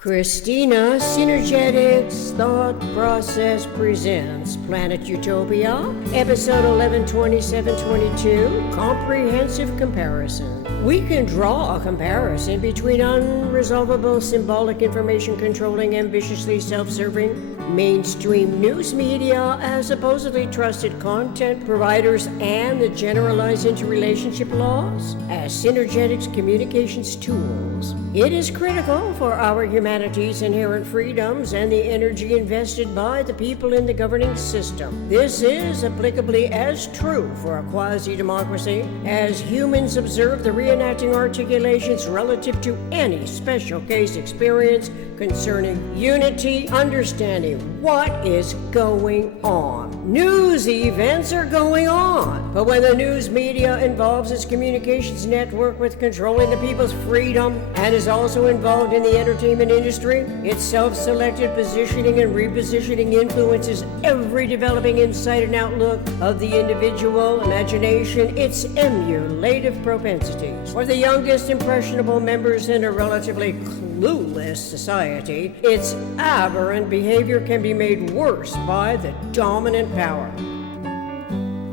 Christina Synergetics Thought Process presents Planet Utopia, episode 11, 2722, Comprehensive Comparison. We can draw a comparison between unresolvable, symbolic, information controlling, ambitiously self-serving mainstream news media as supposedly trusted content providers and the generalized interrelationship laws as synergetics communications tools. It is critical for our humanity's inherent freedoms and the energy invested by the people in the governing system. This is applicably as true for a quasi-democracy as humans observe the reenacting articulations relative to any special case experience concerning unity, understanding what is going on. News events are going on, but when the news media involves its communications network with controlling the people's freedom and is also involved in the entertainment industry, its self-selected positioning and repositioning influences every developing insight and outlook of the individual imagination, its emulative propensities. For the youngest impressionable members in a relatively clueless society, its aberrant behavior can be made worse by the dominant power.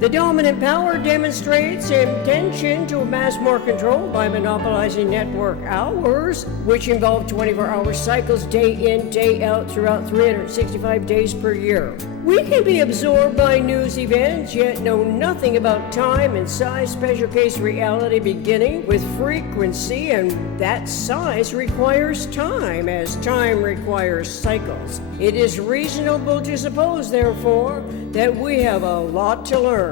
The dominant power demonstrates intention to amass more control by monopolizing network hours, which involve 24-hour cycles day in, day out throughout 365 days per year. We can be absorbed by news events, yet know nothing about time and size, special case reality beginning with frequency, and that size requires time, as time requires cycles. It is reasonable to suppose, therefore, that we have a lot to learn.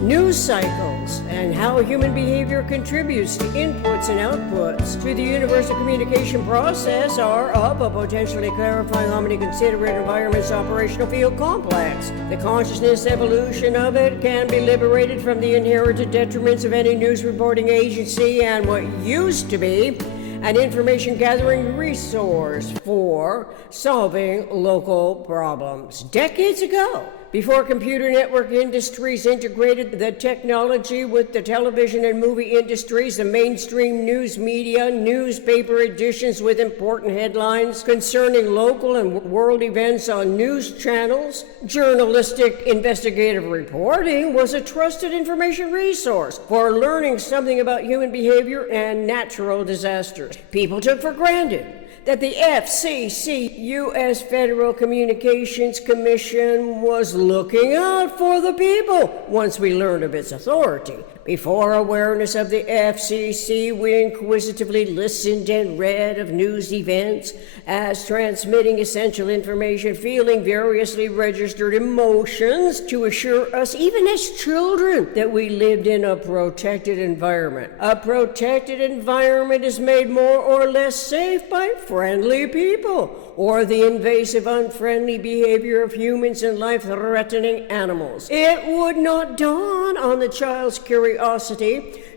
News cycles and how human behavior contributes to inputs and outputs to the universal communication process are of a potentially clarifying omni-considerate environment's operational field complex. The consciousness evolution of it can be liberated from the inherited detriments of any news reporting agency and what used to be an information gathering resource for solving local problems. Decades ago, before computer network industries integrated the technology with the television and movie industries, the mainstream news media, newspaper editions with important headlines concerning local and world events on news channels, journalistic investigative reporting was a trusted information resource for learning something about human behavior and natural disasters. People took for granted that the FCC, U.S. Federal Communications Commission, was looking out for the people once we learned of its authority. Before awareness of the FCC, we inquisitively listened and read of news events as transmitting essential information, feeling variously registered emotions to assure us, even as children, that we lived in a protected environment. A protected environment is made more or less safe by friendly people, or the invasive, unfriendly behavior of humans and life-threatening animals. It would not dawn on the child's curiosity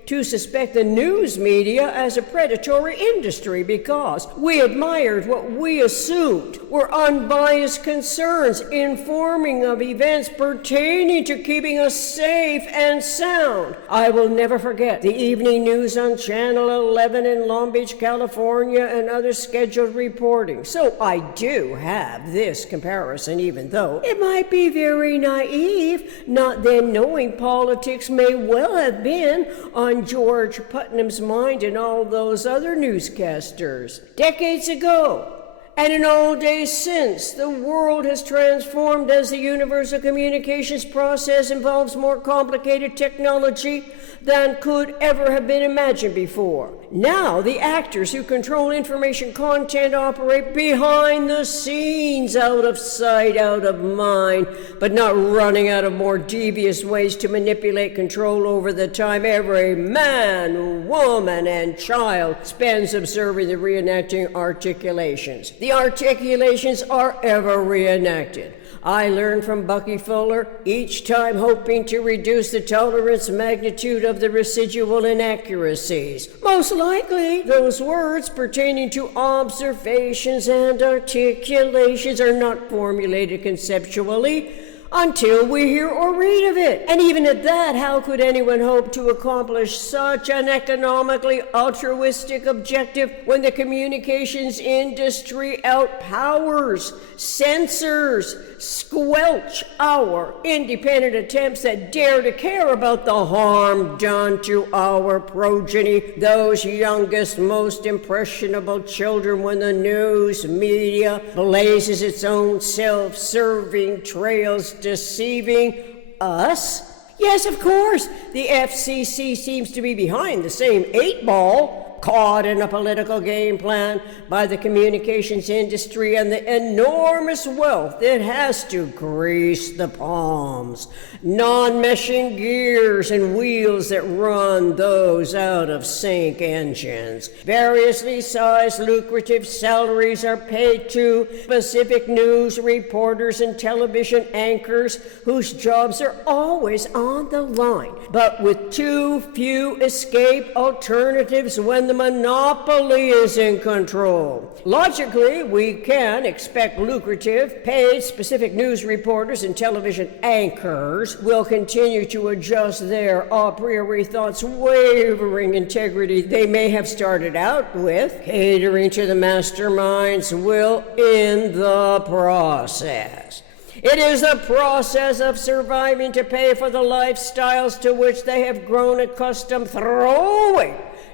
to suspect the news media as a predatory industry because we admired what we assumed were unbiased concerns informing of events pertaining to keeping us safe and sound. I will never forget the evening news on Channel 11 in Long Beach, California, and other scheduled reporting. So I do have this comparison, even though it might be very naive, not then knowing politics may well have been on George Putnam's mind and all those other newscasters. Decades ago, and in all days since, the world has transformed as the universal communications process involves more complicated technology than could ever have been imagined before. Now, the actors who control information content operate behind the scenes, out of sight, out of mind, but not running out of more devious ways to manipulate control over the time every man, woman, and child spends observing the reenacting articulations. The articulations are ever reenacted. I learned from Bucky Fuller, each time hoping to reduce the tolerance magnitude of the residual inaccuracies. Most likely, those words pertaining to observations and articulations are not formulated conceptually until we hear or read of it. And even at that, how could anyone hope to accomplish such an economically altruistic objective when the communications industry outpowers, censors, squelch our independent attempts that dare to care about the harm done to our progeny, those youngest, most impressionable children, when the news media blazes its own self-serving trails, deceiving us? Yes, of course, the FCC seems to be behind the same 8-ball, caught in a political game plan by the communications industry and the enormous wealth it has to grease the palms, non-meshing gears and wheels that run those out-of-sync engines. Variously sized lucrative salaries are paid to specific news reporters and television anchors whose jobs are always on the line, but with too few escape alternatives when the monopoly is in control. Logically, we can expect lucrative, paid specific news reporters and television anchors will continue to adjust their a priori thoughts wavering integrity they may have started out with, catering to the mastermind's will in the process. It is the process of surviving to pay for the lifestyles to which they have grown accustomed, throwing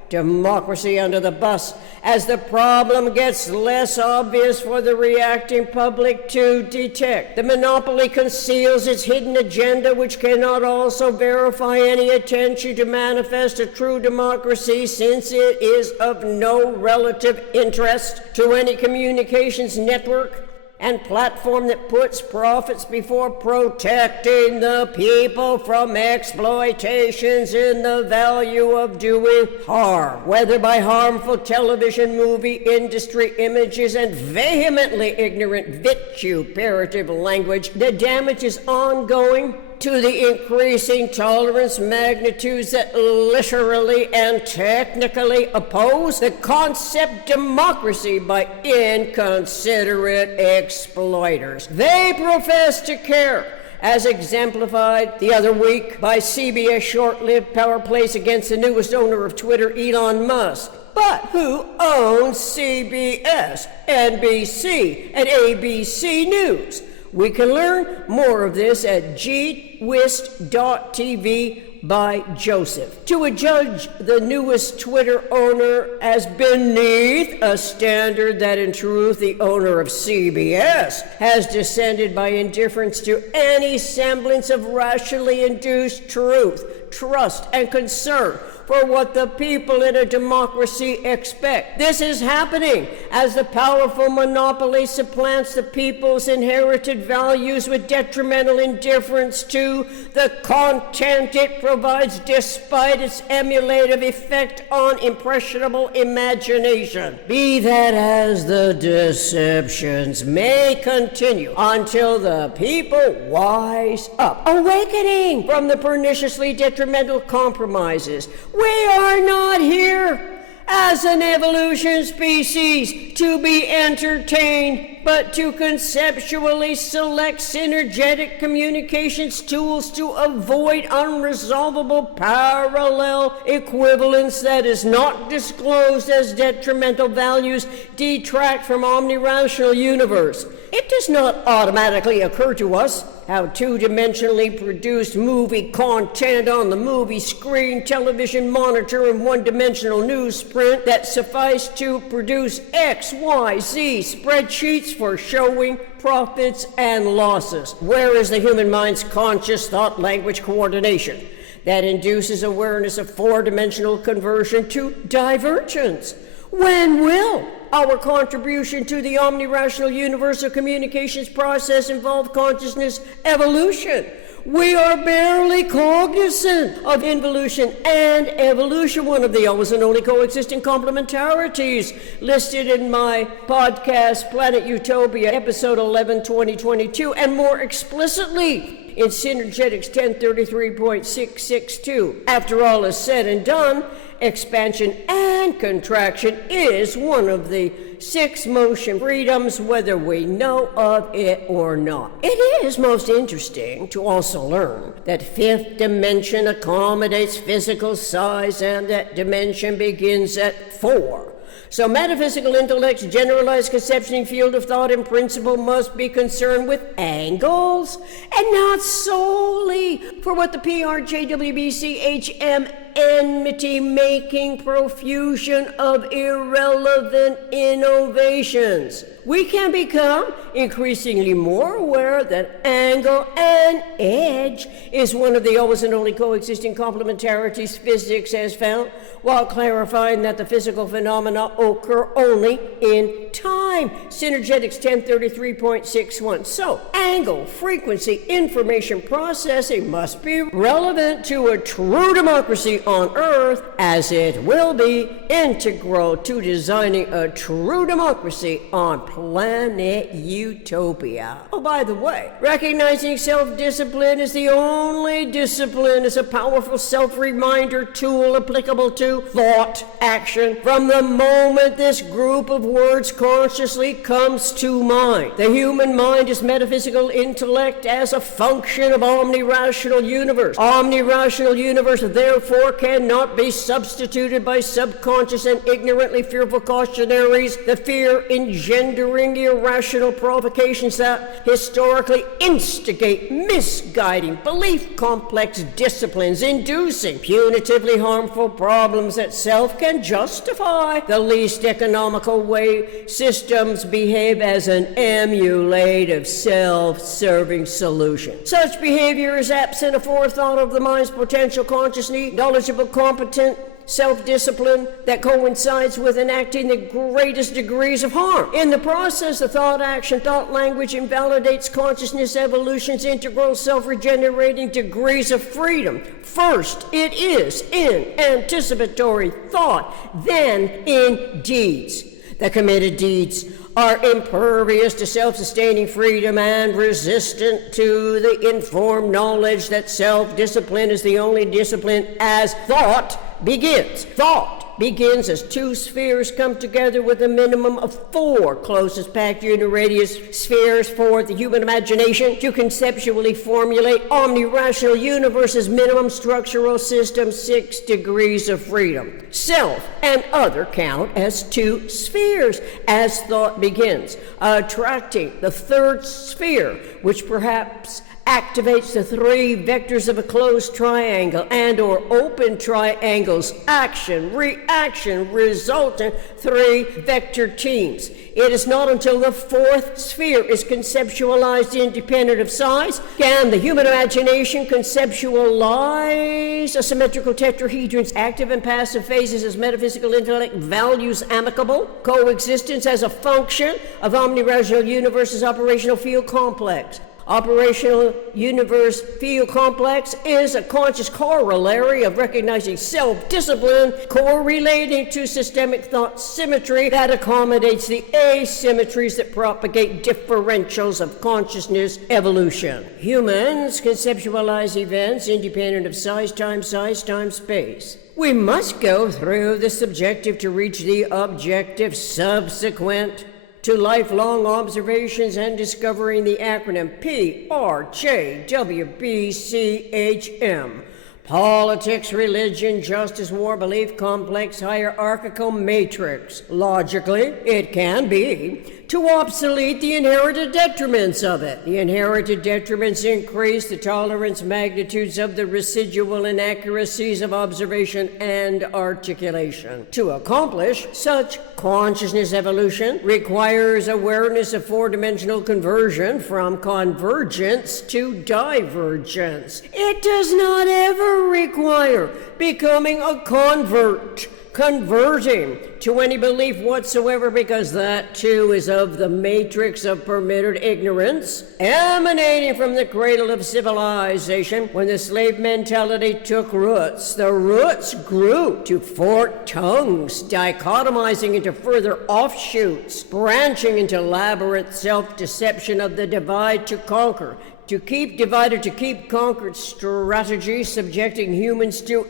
democracy under the bus as the problem gets less obvious for the reacting public to detect. The monopoly conceals its hidden agenda, which cannot also verify any attention to manifest a true democracy, since it is of no relative interest to any communications network and platform that puts profits before protecting the people from exploitations in the value of doing harm, whether by harmful television, movie industry images and vehemently ignorant vituperative language. The damage is ongoing to the increasing tolerance magnitudes that literally and technically oppose the concept democracy by inconsiderate exploiters. They profess to care, as exemplified the other week by CBS short-lived power plays against the newest owner of Twitter, Elon Musk. But who owns CBS, NBC, and ABC News? We can learn more of this at gwist.tv by Joseph. To adjudge the newest Twitter owner as beneath a standard that in truth the owner of CBS has descended by indifference to any semblance of rationally induced truth, trust, and concern for what the people in a democracy expect. This is happening as the powerful monopoly supplants the people's inherited values with detrimental indifference to the content it provides, despite its emulative effect on impressionable imagination. Be that as the deceptions may continue until the people wise up, awakening from the perniciously detrimental compromises. We are not here as an evolution species to be entertained, but to conceptually select synergetic communications tools to avoid unresolvable parallel equivalence that is not disclosed as detrimental values detract from omni-rational universe. It does not automatically occur to us how two-dimensionally produced movie content on the movie screen, television monitor, and one-dimensional newsprint that suffice to produce X, Y, Z spreadsheets for showing profits and losses. Where is the human mind's conscious thought-language coordination that induces awareness of four-dimensional conversion to divergence? When will our contribution to the omni-rational universal communications process involve consciousness evolution? We are barely cognizant of involution and evolution, one of the always and only coexisting complementarities listed in my podcast, Planet Utopia, episode 11, 2022, and more explicitly in Synergetics 1033.662. After all is said and done, expansion and contraction is one of the 6 motion freedoms, whether we know of it or not. It is most interesting to also learn that 5th dimension accommodates physical size and that dimension begins at 4. So metaphysical intellect's generalized conceptioning field of thought and principle must be concerned with angles and not solely for what the PRJWBCHM enmity-making profusion of irrelevant innovations. We can become increasingly more aware that angle and edge is one of the always and only coexisting complementarities physics has found, while clarifying that the physical phenomena occur only in time. Synergetics 1033.61. So, angle, frequency, information processing must be relevant to a true democracy on Earth, as it will be integral to designing a true democracy on planet Utopia. Oh, by the way, recognizing self-discipline is the only discipline as a powerful self-reminder tool applicable to thought action from the moment this group of words consciously comes to mind. The human mind is metaphysical intellect as a function of omni-rational universe. Omni-rational universe therefore cannot be substituted by subconscious and ignorantly fearful cautionaries, the fear engendering irrational provocations that historically instigate misguiding belief complex disciplines, inducing punitively harmful problems that self can justify the least economical way systems behave as an emulative self-serving solution. Such behavior is absent of forethought of the mind's potential conscious need, knowledgeable, competent self-discipline that coincides with enacting the greatest degrees of harm. In the process, the thought action, thought language invalidates consciousness evolution's integral self-regenerating degrees of freedom. First, it is in anticipatory thought, then in deeds. The committed deeds are impervious to self-sustaining freedom and resistant to the informed knowledge that self-discipline is the only discipline as thought begins. Thought begins as 2 spheres come together with a minimum of 4 closest packed uniradius spheres for the human imagination to conceptually formulate omni-rational universe's minimum structural system 6 degrees of freedom. Self and other count as 2 spheres as thought begins, attracting the 3rd sphere, which perhaps activates the 3 vectors of a closed triangle and or open triangles, action, reaction, resultant 3 vector teams. It is not until the 4th sphere is conceptualized independent of size can the human imagination conceptualize a symmetrical tetrahedron's active and passive phases as metaphysical intellect values amicable coexistence as a function of omni-rational universe's operational field complex. Operational universe field complex is a conscious corollary of recognizing self-discipline correlating to systemic thought symmetry that accommodates the asymmetries that propagate differentials of consciousness evolution. Humans conceptualize events independent of size times space. We must go through the subjective to reach the objective, subsequent to lifelong observations and discovering the acronym PRJWBCHM. Politics, religion, justice, war, belief, complex, hierarchical matrix. Logically, it can be to obsolete the inherited detriments of it. The inherited detriments increase the tolerance magnitudes of the residual inaccuracies of observation and articulation. To accomplish such consciousness evolution requires awareness of 4-dimensional conversion from convergence to divergence. It does not ever require becoming a convert, converting to any belief whatsoever, because that too is of the matrix of permitted ignorance emanating from the cradle of civilization. When the slave mentality took roots, the roots grew to forked tongues, dichotomizing into further offshoots, branching into labyrinth self-deception of the divide to conquer, to keep divided, to keep conquered strategy, subjecting humans to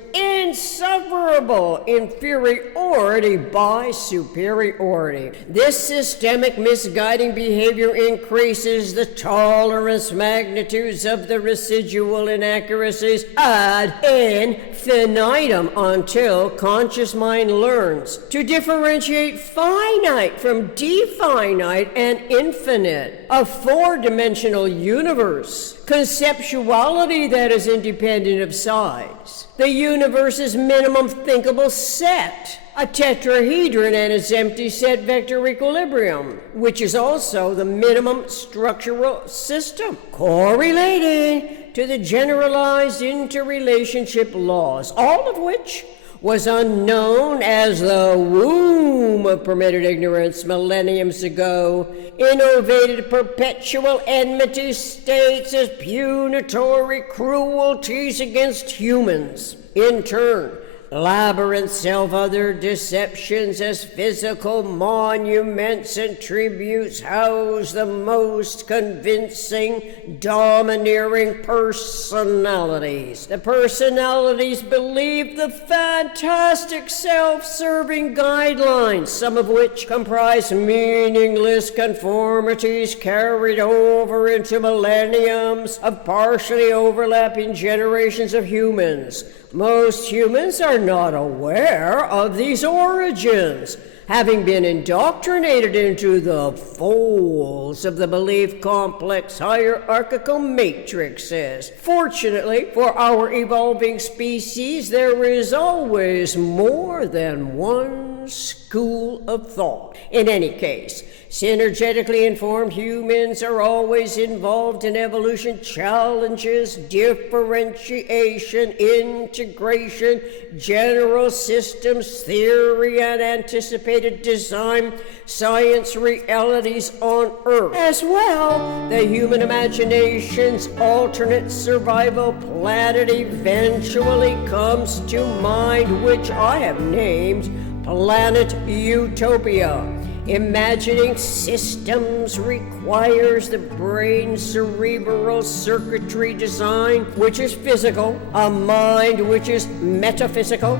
insufferable inferiority by superiority. This systemic misguiding behavior increases the tolerance magnitudes of the residual inaccuracies ad infinitum until conscious mind learns to differentiate finite from definite and infinite, a four-dimensional universe, conceptuality that is independent of size, the universe's minimum thinkable set, a tetrahedron and its empty set vector equilibrium, which is also the minimum structural system, correlating to the generalized interrelationship laws, all of which was unknown as the womb of permitted ignorance millenniums ago, innovated perpetual enmity states as punitory cruelties against humans. In turn, labyrinth self-other deceptions as physical monuments and tributes house the most convincing, domineering personalities. The personalities believe the fantastic self-serving guidelines, some of which comprise meaningless conformities carried over into millenniums of partially overlapping generations of humans. Most humans are not aware of these origins, having been indoctrinated into the folds of the belief complex hierarchical matrices. Fortunately for our evolving species, there is always more than one school of thought. In any case, synergetically informed humans are always involved in evolution challenges, differentiation, integration, general systems theory, and anticipated design science realities on Earth. As well, the human imagination's alternate survival planet eventually comes to mind, which I have named Planet Utopia. Imagining systems requires the brain's cerebral circuitry design, which is physical, a mind which is metaphysical,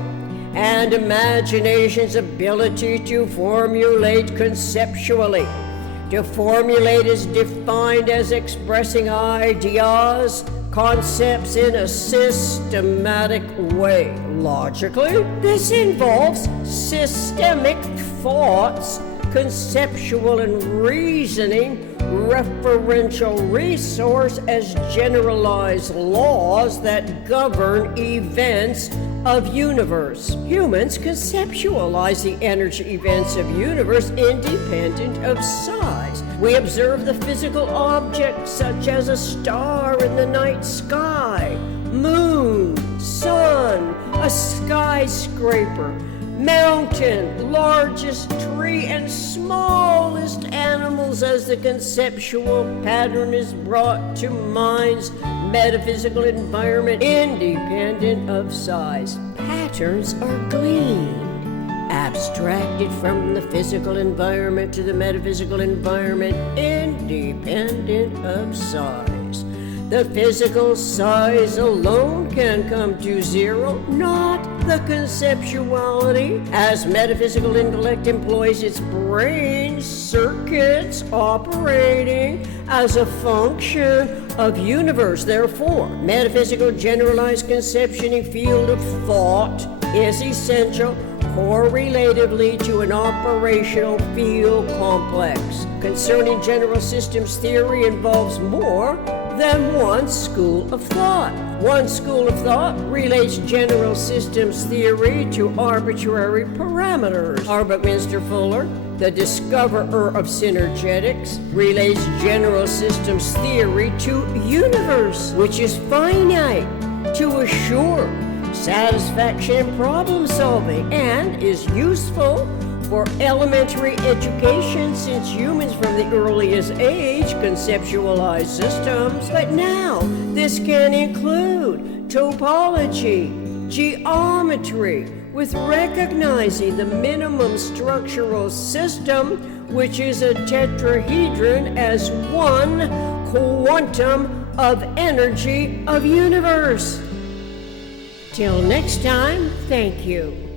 and imagination's ability to formulate conceptually. To formulate is defined as expressing ideas, concepts in a systematic way. Logically, this involves systemic thoughts, conceptual and reasoning, referential resource as generalized laws that govern events of universe. Humans conceptualize the energy events of universe independent of size. We observe the physical objects such as a star in the night sky, moon, sun, a skyscraper, mountain, largest tree, and smallest animals as the conceptual pattern is brought to mind's metaphysical environment independent of size. Patterns are gleaned, abstracted from the physical environment to the metaphysical environment independent of size. The physical size alone can come to zero, not the conceptuality, as metaphysical intellect employs its brain circuits operating as a function of universe. Therefore, metaphysical generalized conceptioning field of thought is essential correlatively to an operational field complex. Concerning general systems theory involves more than one school of thought. One school of thought relates general systems theory to arbitrary parameters. Buckminster Fuller, the discoverer of synergetics, relates general systems theory to universe, which is finite, to assure satisfaction in problem solving, and is useful for elementary education since humans from the earliest age conceptualize systems. But now this can include topology, geometry, with recognizing the minimum structural system, which is a tetrahedron, as one quantum of energy of universe. Till next time, thank you.